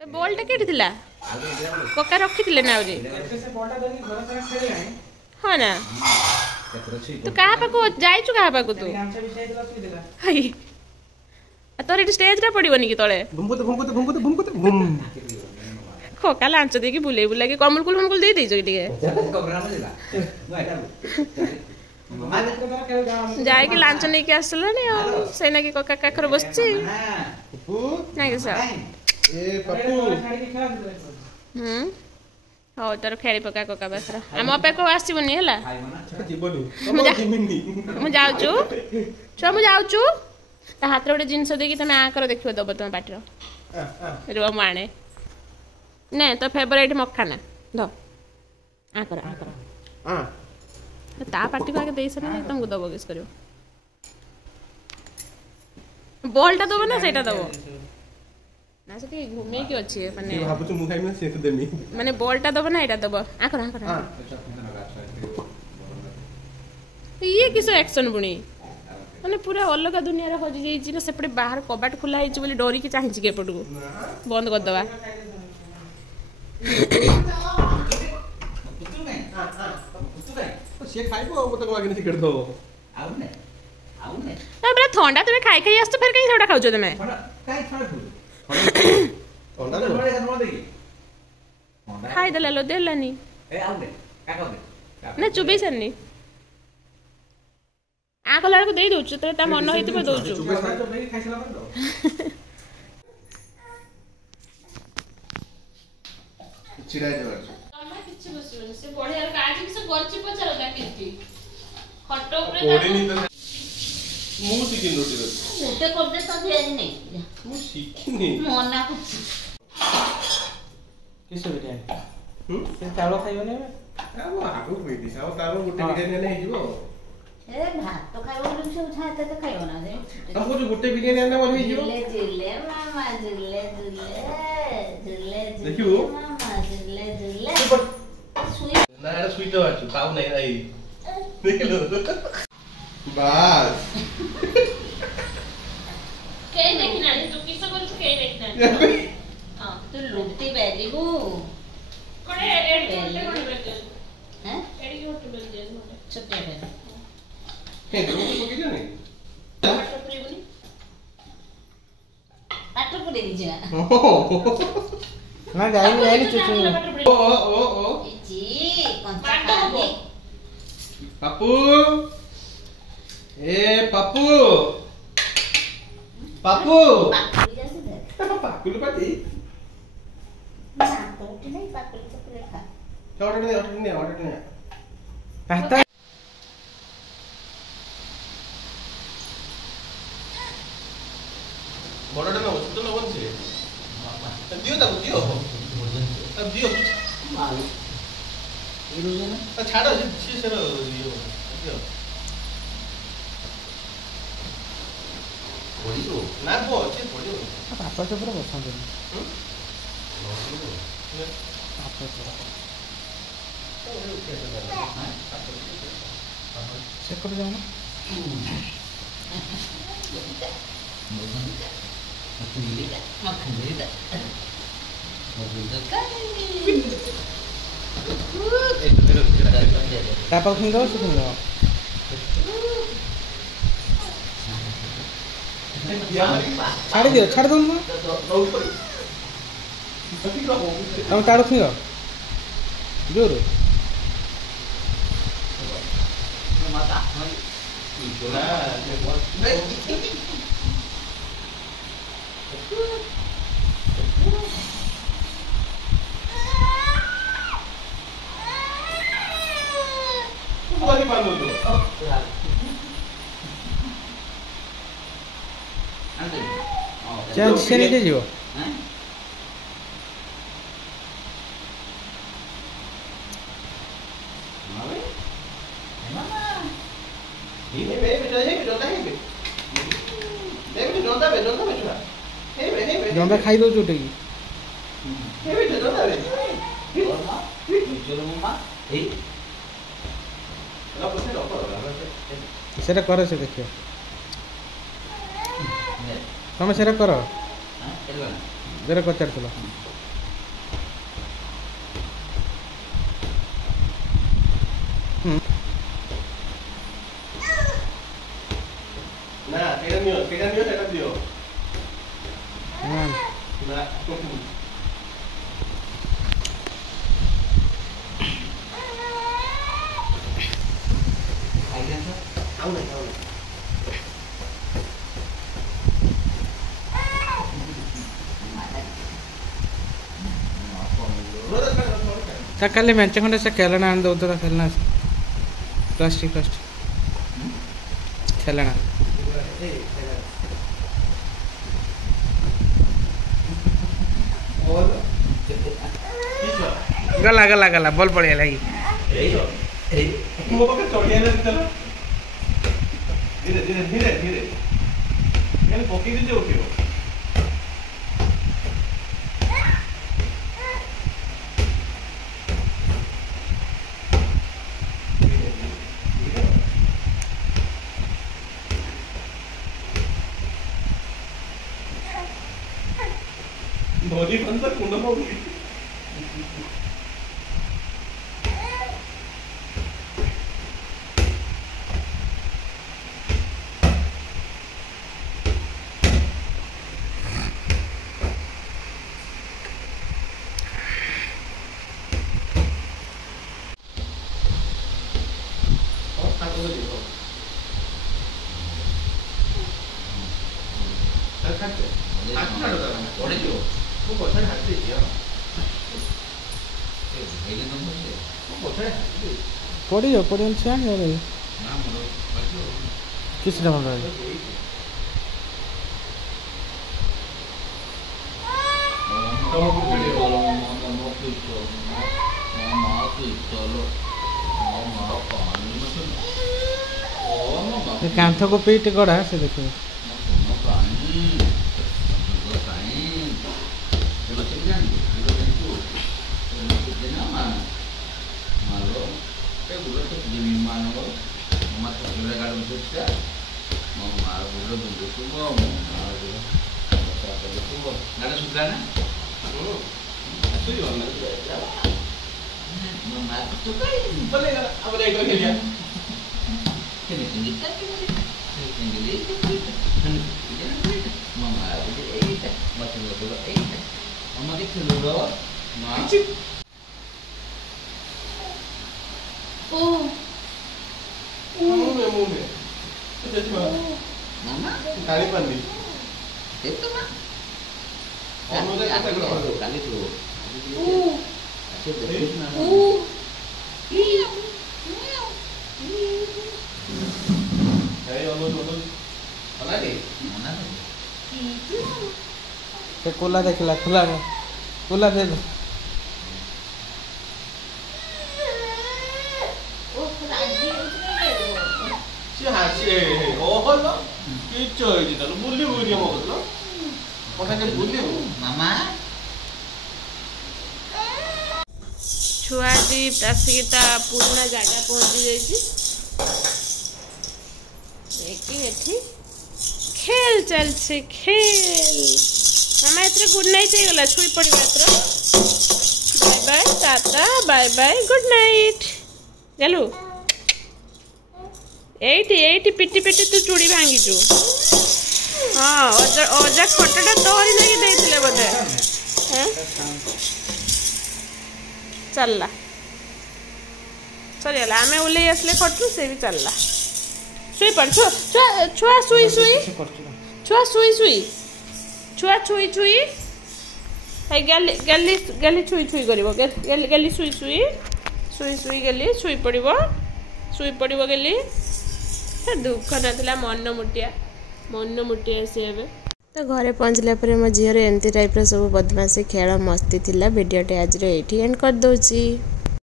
बॉलटा केटी थिला कका रखिथिले ना आउरी हाँ ना तू कहा पाको जाइछु कहा पाको तू हाय तोर एटी स्टेज रे पड़िबनी कि तळे खोका लांच देकी बुले बुला के कमल कुल हमकुल दे देजो टिके जाए कि लांच नहीं के आसलानी सेना के कका काखर बसची ना के सा ए पप्पू हो तार खेली पका कका बसर हम अपेको आसीबनी हला जीवनी मु जाउछु छ मु जाउछु ता हाथ रे जिंस देकी तमे आ कर देखियो दब तमे पाटी रो माने ने तो फेवरेट मखाना दो आ कर ता पार्टी को आगे देई सने तुमको दबो किस करियो बॉलटा दबो ना सेटा दबो ना सेटी घूमे की अछि माने भाबु मु खाइम से तो देमी माने बॉलटा दबो ना एटा दबो आ कर ये किसो एक्शन बुनी माने पूरा अलग दुनिया रे हो जाई छी ना सेपटे बाहर कबाट खुला हिच बोली डोरी के चाहि छी के पटको बंद कर दवा से खाइबो मत को आगे सिकड़ दो ना बड़ा ठंडा तमे खाई खाई आस्त फिर कहीं थोड़ा खाउ जो तमे खाई दला लो देलानी ना चुबे सन्नी आ कलर को देई दोछु त मन होइति पर दोछु चिराय देबा तमे किछि बसिबनी से बढ़िया काजी से गरची पचारो दा किछि खट्टो ऊपर कोडी नि मु सिकिन रोटी उठे कर दे तो भेज नहीं मु सिकिनी मना कुछ किसो बिरयानी से चावल खाइबने आ वो आगु होई दिस आ तारो गोटे बिरयानी ने हिजबो ए भात तो खाइबो लोग से उठाते तो खाइबो ना से हमको जो गोटे बिरयानी ने बोल हिजबो जिले जिले मामा जिले जिले जिले देखियो मामा जिले जिले सुई ना एटा सुई तो आछु पाउ नै आई देख लो बस के देखिना तू किसो कर के देखिना हां तू लुटती बेरीबू कोडे एडी होटे कोडी बेटे हैं एडी होटे बेटे छोटे बेरी हे तो को की जाने टमाटर प्रिबनी पाटो पुडे दिजा ना जाई चुचु ओ जी कंचा खाली पप्पू ए पप्पू पप्पू पाकुली जैसे दे पाकुल पाती ना तो उठी नहीं पाकुली तो पूरे खा ऑर्डर ने पास्ता बड़टा ना तो ना बन से दियो ता दियो अब दियो मालू इरुजे ना छाड़ो से दियो दियो पड़ियो ना बो अच्छे पड़ियो पापा तो पूरा बसंत पापा से कर जाओ ना पापा खिंदो से खिंदो छाड़ दो ना तुम ताड़ो खिंदो जोर से नहीं जीव जंबे खाई दो चोटे की सेटा करे से देखियो ତମେ ସେଟା କର ଯେଟା ପଚାରୁଥିଲ ନା ଏଇଟା ନିଅ ସେଟା ଦିଅ ନା ନା ଆଉ ନା काली मेंचे खंडे से खेलना आन दो तो खेलना प्लास्टिक खेलना गला गला गला बॉल पड़े लगी मो पाखे चढ़िया ना चलो धीरे धीरे धीरे धीरे मैंने पकी दीजिए उठियो धोनी पण तर कुंड पाहू पड़ी जाओ पड़ी से आने रही किस ने बोल रही कांथ को पीट गड़ा से देखो काली पन्नी itu mah kali tuh तो कोला देखला खुला में कोला दे दो छुआ जीप आसिक पुराना जगह पहुंची जाइए खेल चलছে खेल मामा एथरे गुड नाइट हो गला छुई पड़ी मात्र bye bye tata bye bye good night गलु एटी पिटी पिटी तू चूड़ी भांगी चु हाँ अजा खटटा तोहरी नहीं देथिले बोधे हैं चलला चलिए आम ओल्ले आसले खटू से भी चलला शुई पड़ छुआ शुई शुई छुआ शुई शुई छुआ छुई छुई गली गली गली छुई छुई करिवो गली शुई शुई शुई शुई गली शुई पड़िवो गली दुख नाला मन मुटिया सी ए तो घरे पहुँचला पर मो झीर एमती टाइप सब बदमाशी खेल मस्ती थिला वीडियोटे आज ये एंड कर दूची।